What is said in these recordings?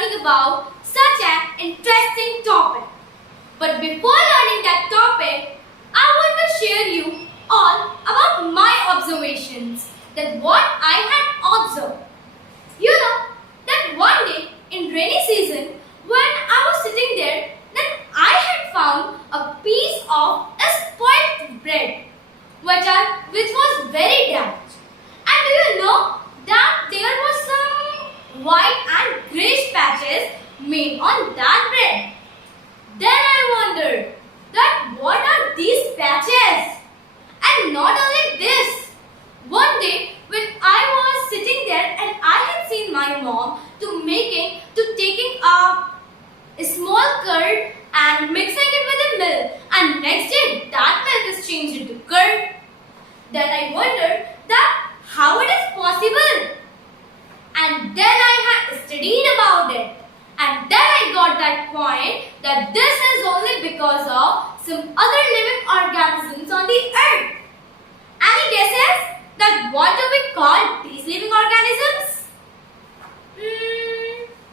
learning about such an interesting topic. But before learning that topic, I want to share you all about my observations, that what I had observed. You know that one day in rainy season when I was sitting there, that I had found a piece of spoiled bread which was very damaged. And do you know that there was some white and greyish patches made on that bread? Then I wondered that what are these patches? And not only this, one day when I was sitting there and I had seen my mom taking a small curd and mixing it with the milk, and next day that milk is changed into curd. Then I wondered that how it is possible. And then I had studied about it. And then I got that point that this is only because of some other living organisms on the earth. Any guesses that what do we call these living organisms?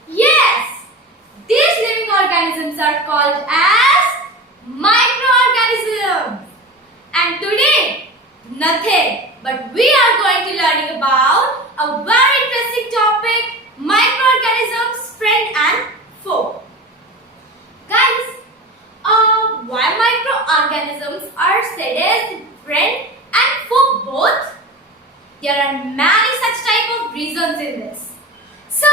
Yes, these living organisms are called as microorganisms. And today, nothing but we are going to learn about a very interesting topic, microorganisms, friend and foe. Guys, why microorganisms are said as friend and foe both? There are many such type of reasons in this. So,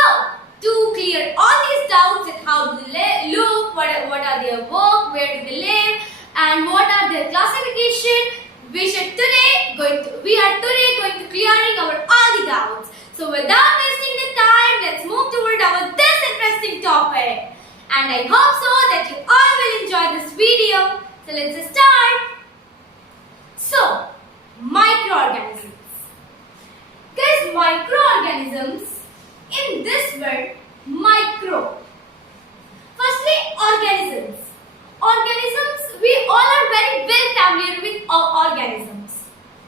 to clear all these doubts in how do they look, what are their work, where do they live, and what are their classification, we are today going to clearing our all the doubts. So without wasting the time, let's move toward our this interesting topic. And I hope so that you all will enjoy this video. So let's start. So, microorganisms. Guys, microorganisms in this word, micro. Firstly, organisms. Organisms, we all are very well familiar with organisms.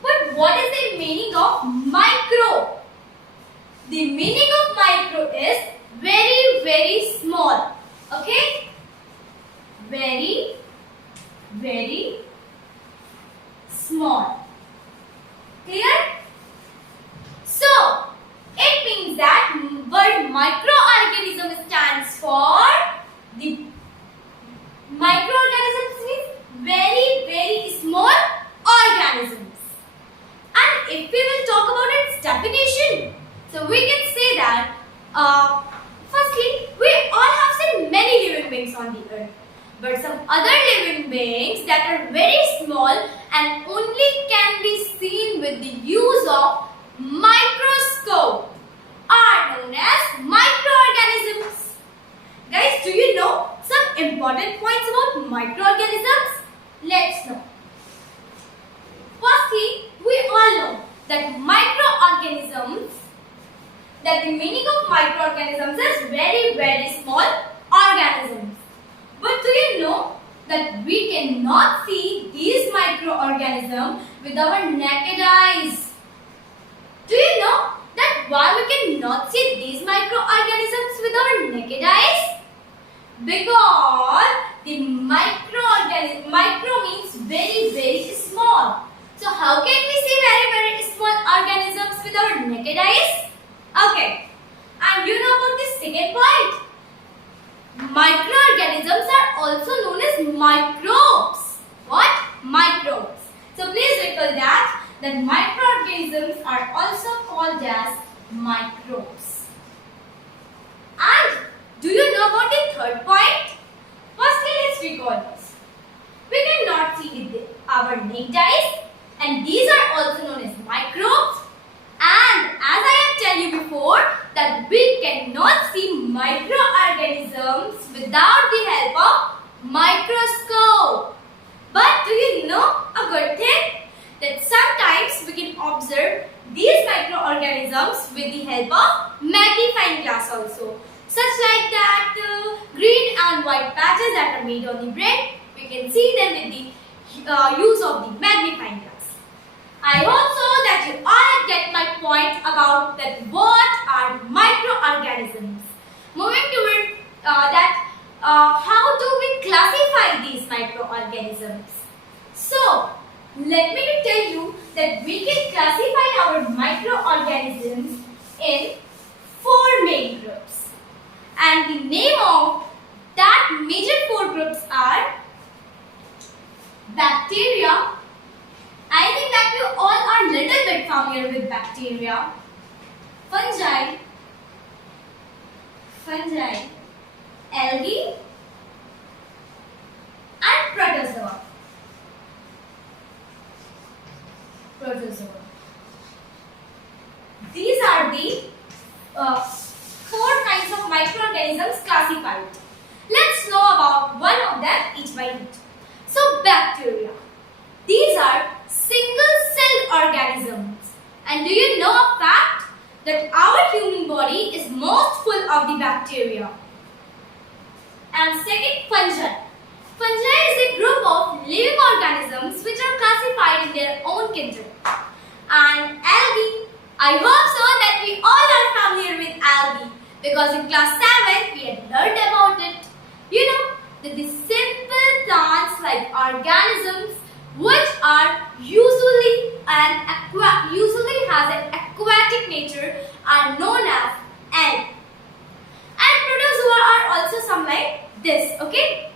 But what is the meaning of micro? The meaning of micro is very, very small. Okay? Very, very small. Clear? So, it means that word microorganism stands for the microorganisms means very, very small organisms. And if we will talk about its definition, so we can say that firstly, we all have seen many living beings on the earth. But some other living beings that are very small and only can be seen with the use of microscope are known as microorganisms. Guys, do you know some important points about microorganisms? Let's know. Firstly, we all know that microorganisms, that the meaning of microorganisms is very, very small organisms. But do you know that we cannot see these microorganisms with our naked eyes? Do you know that why we cannot see these microorganisms with our naked eyes? Because the micro means very, very small. So how can we see very, very small organisms with our naked eyes? Okay. And you know about the second point? Microorganisms are also known as microbes. What? Microbes. So please recall that microorganisms are also called as microbes. And do you know about the third point? Firstly, let's recall this. We cannot see with our naked eyes, and these are also known as microbes. And as I have told you before, that we cannot see microorganisms without the help of microscope. But do you know a good thing? That sometimes we can observe these microorganisms with the help of magnifying glass also. Such like that green and white patches that are made on the bread, we can see them with the use of the magnifying glass. I hope so that you all get my point about that what are microorganisms. Moving toward microorganisms. So, let me tell you that we can classify our microorganisms in 4 main groups. And the name of that major 4 groups are bacteria. I think that you all are little bit familiar with bacteria. Fungi, algae, and protozoa. These are the 4 kinds of microorganisms classified. Let's know about one of them each by each. So, bacteria. These are single-celled organisms. And do you know a fact that our human body is most full of the bacteria? And second, fungi. Fungi is a group of living organisms which are classified in their own kingdom. And algae. I hope so that we all are familiar with algae because in class 7 we had learned about it. You know that the simple plants like organisms which are usually has an aquatic nature are known as algae. And protozoa are also some like this, okay?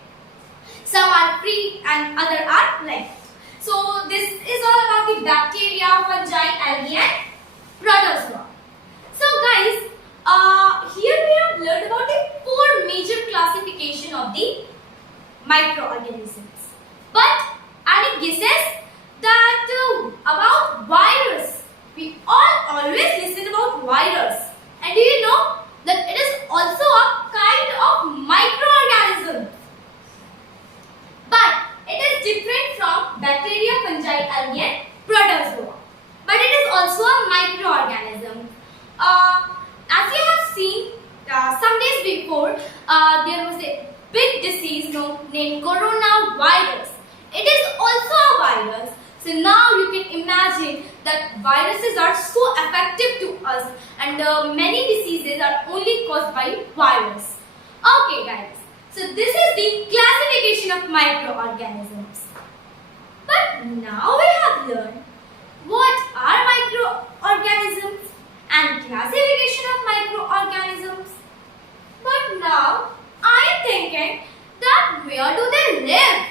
Some are free and other are like. So this is all about the bacteria, fungi, algae and protozoa. So guys, here we have learned about the 4 major classification of the microorganisms. But any guesses that about virus? We all always listen about virus. And do you know that it is also a kind of microorganism? But it is different from bacteria, fungi, algae and protozoa. But it is also a microorganism. As you have seen some days before, there was a big disease named coronavirus. It is also a virus. So now you can imagine that viruses are so effective to us and many diseases are only caused by virus. Okay guys, so this is the classification of microorganisms. But now we have learned what are microorganisms and classification of microorganisms. But now I am thinking that where do they live?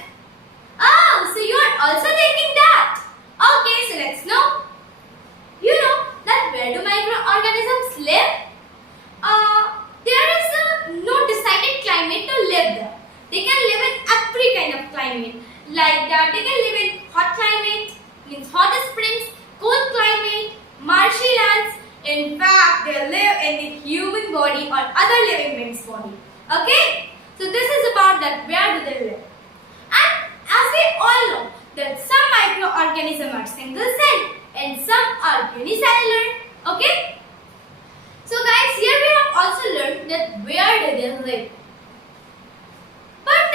Oh, so you are also thinking that. Okay, so let's know. You know that where do microorganisms live? There is no decided climate to live there. They can live in every kind of climate. Like that, they can live in hot climate, means hot springs, cold climate, marshy lands. In fact, they live in the human body or other living beings' body. Okay? So this is about that where do they live. And as we all know that some microorganisms are single-celled and some are unicellular. Okay? So guys, here we have also learned that where do they live. But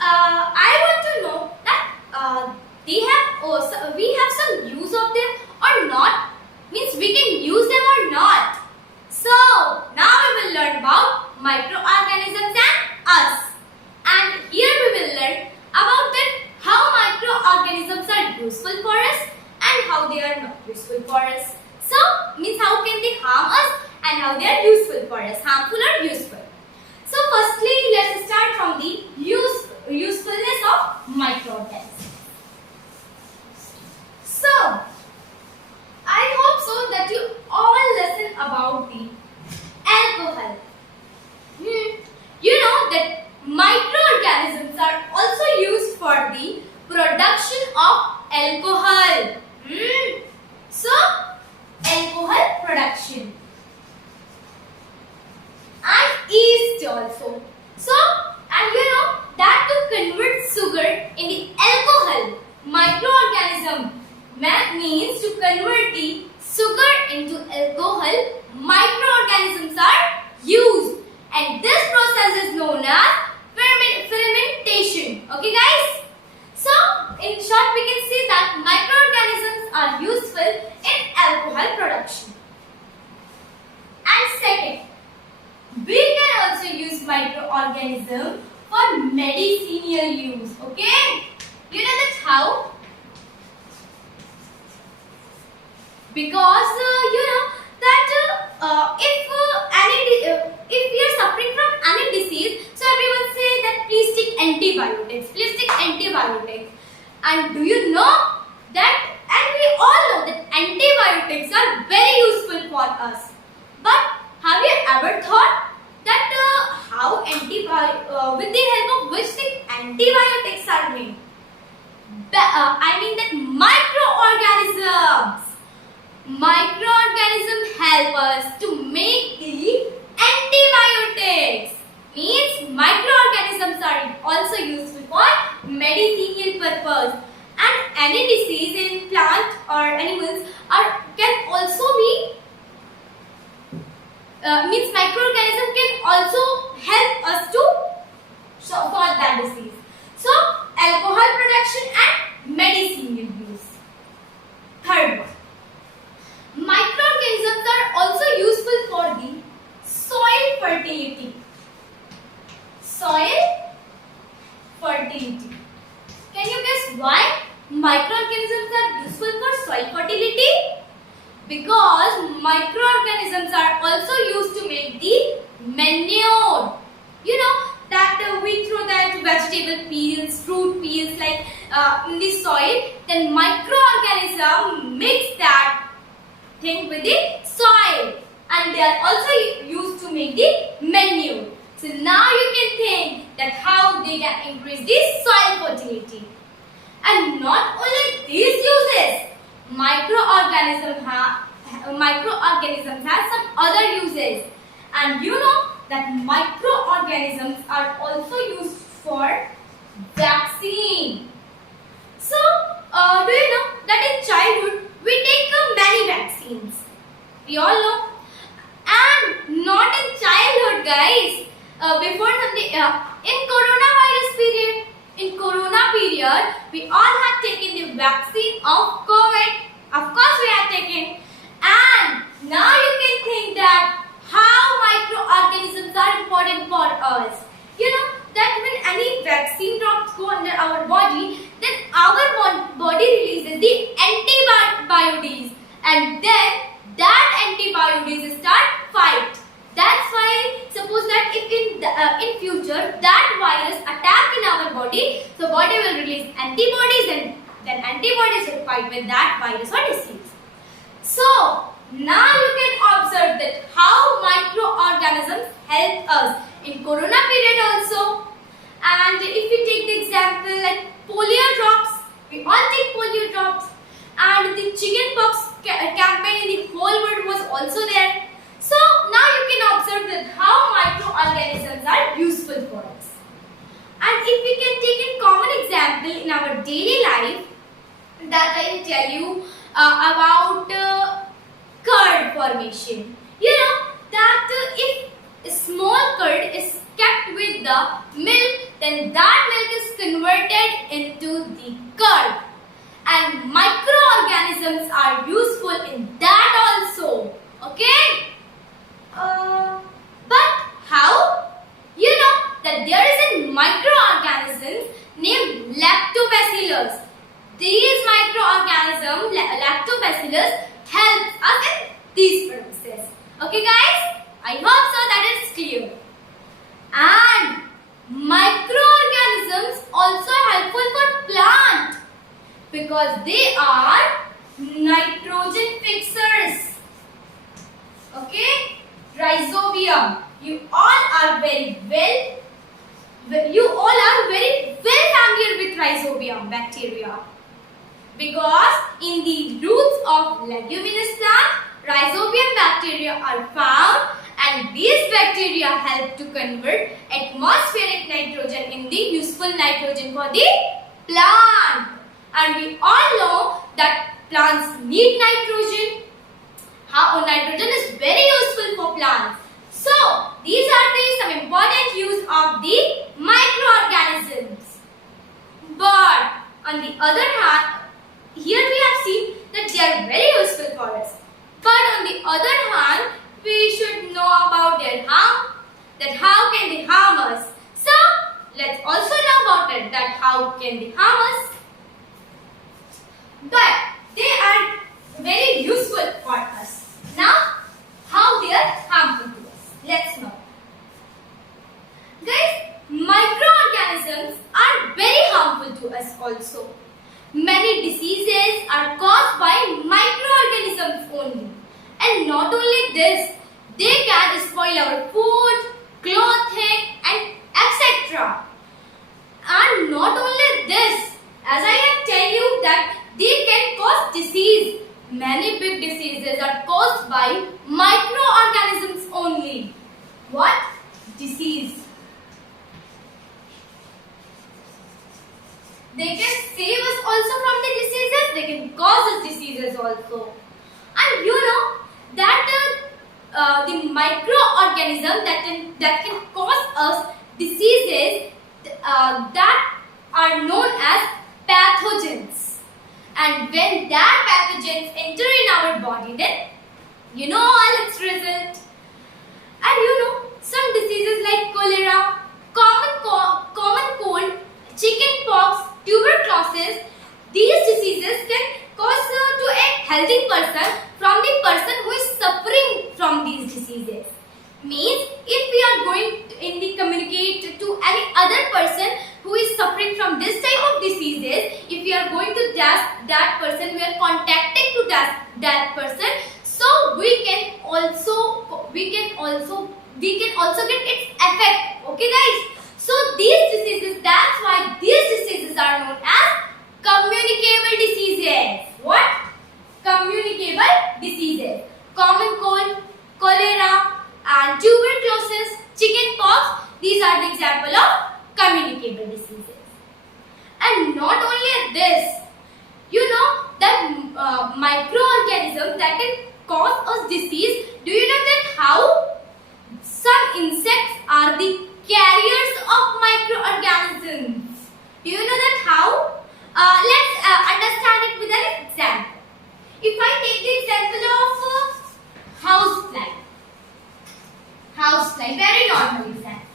I want to know that we have some use of them or not. Means we can use them or not. So now we will learn about microorganisms and us. And here we will learn about how microorganisms are useful for us and how they are not useful for us. So means how can they harm us and how they are useful for us, harmful or useful. So firstly, let's start from the usefulness of microorganisms. So I hope so that you all listen about the alcohol. You know that microorganisms are also used for the production of alcohol. So, alcohol production. And yeast also. So, and you know that to convert sugar in the alcohol, microorganism means to convert the sugar into alcohol, microorganisms are used. And this process is known as fermentation. Okay guys? So, in short we can see that microorganisms are useful in alcohol production. And second, we can also use microorganisms for medicinal use. Okay? You know that how? Because you know that if we are suffering from any disease, so everyone say that please take antibiotics. Please take antibiotics. And do you know that? And we all know that antibiotics are very useful for us. But have you ever thought that how with the help of which thing antibiotics are made? I mean that microorganisms. Microorganisms help us to make the antibiotics. Means microorganisms are also useful for medicinal purpose. And any disease in plant or animals can also be means microorganism can also help us to solve that disease. So alcohol production and medicinal use. Third one. Microorganisms are also useful for the soil fertility. Soil fertility. Can you guess why microorganisms are useful for soil fertility? Because microorganisms are also used to make the manure. You know that we throw that vegetable peels, fruit peels like in the soil. Then microorganism mix that thing with the soil, and they are also used to make the manure. So now you can think that how they can increase the soil fertility. And not only these uses, microorganisms have some other uses. And you know that microorganisms are also used for vaccine. So do you know that in childhood we take many vaccines? We all know. And not in childhood, guys. Before something in coronavirus period. In corona period, we all have taken the vaccine of COVID. Of course, we have taken. And now you can think that how microorganisms are important for us. You know that when any vaccine drops go under our body, then our body releases the antibodies, and then that antibodies start fight. That's why suppose that if in future that virus attack in our body, so body will release antibodies, and then antibodies will fight with that virus or disease. So now you can observe that how microorganisms help us in corona period also. And if we take the example like polio drops, we all take polio drops, and the chickenpox campaign in the whole world was also there. So now you can observe that how microorganisms are useful for us. And if we can take a common example in our daily life, that I will tell you about curd formation. You know that if a small curd is kept with the milk, then that milk is converted into the curd. And microorganisms are useful in that also. Okay? But how? You know that there is a microorganism named lactobacillus. These microorganisms, lactobacillus, help us in these processes. Okay guys? I hope so that is clear. And microorganisms also helpful for plant because they are nitrogen fixers. Okay? Rhizobium. You all are very well familiar with Rhizobium bacteria because in the roots of leguminous plant, Rhizobium bacteria are found, and these bacteria help to convert atmospheric nitrogen in the useful nitrogen for the plant. And we all know that plants need nitrogen. How nitrogen is very useful for plants. So these are some important use of the microorganisms. But on the other hand, here we have seen that they are very useful for us. But on the other hand, we should know about their harm. That how can they harm us? So let's also know about it. That how can they harm us? diseases are caused by microorganisms only. And not only this, they can spoil our food, clothing and etc. And not only this, as I have tell you that they can cause disease. Many big diseases are caused by microorganisms only. What? Disease. They can save us also from the diseases. They can cause us diseases also. And you know that the microorganism that can cause us diseases that are known as pathogens. And when that pathogens enter in our body, then you know all its result. And you know some diseases like cholera, common cold, chicken pox, tuberculosis, these diseases can cause to a healthy person from the person who is suffering from these diseases. Means if we are going to communicate to any other person who is suffering from this type of diseases, if we are going to that person, we are contacting to that person, so we can also get its effect. Okay guys, so these diseases, that's why these diseases are known as communicable diseases. What? Communicable diseases. Common cold, cholera and tuberculosis, chicken pox, these are the example of communicable diseases. And not only this, you know that microorganisms that can cause us disease. Do you know that how some insects are the carriers of microorganisms? Do you know that how? Let's understand it with an example. If I take the example of housefly. Housefly, very normal example.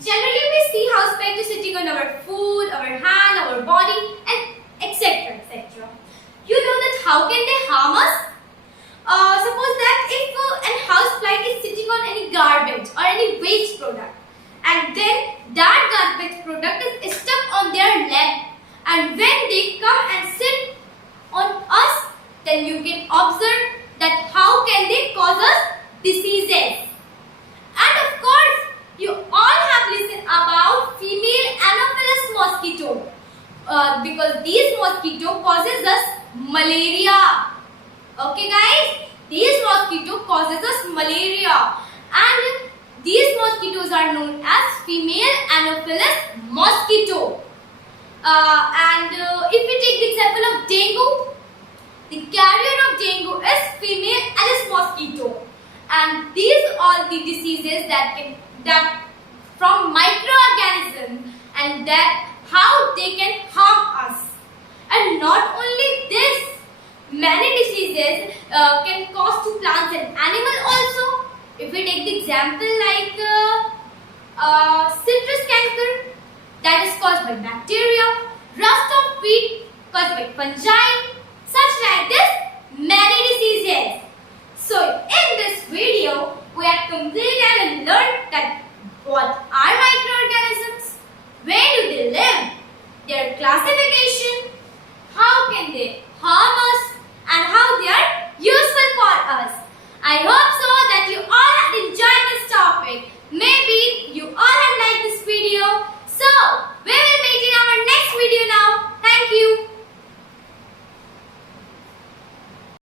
Generally, we see housefly is sitting on our food, our hand, our body, and etc. etc. You know that how can they harm us? Suppose that if an housefly is sitting on any garbage or any waste product, and then that garbage product is stuck on their leg, and when they come and sit on us, then you can observe that how can they cause us diseases. And of course, you all have listened about female Anopheles mosquito because these mosquito causes us malaria. Okay guys, these mosquito causes us malaria, and these mosquitoes are known as female Anopheles mosquito. If we take the example of dengue, the carrier of dengue is female Aedes mosquito, and these are the diseases that from microorganisms, and that how they can harm us. And not only this, many diseases can cause to plants and animal also. If we take the example like citrus canker, that is caused by bacteria, rust of wheat caused by fungi,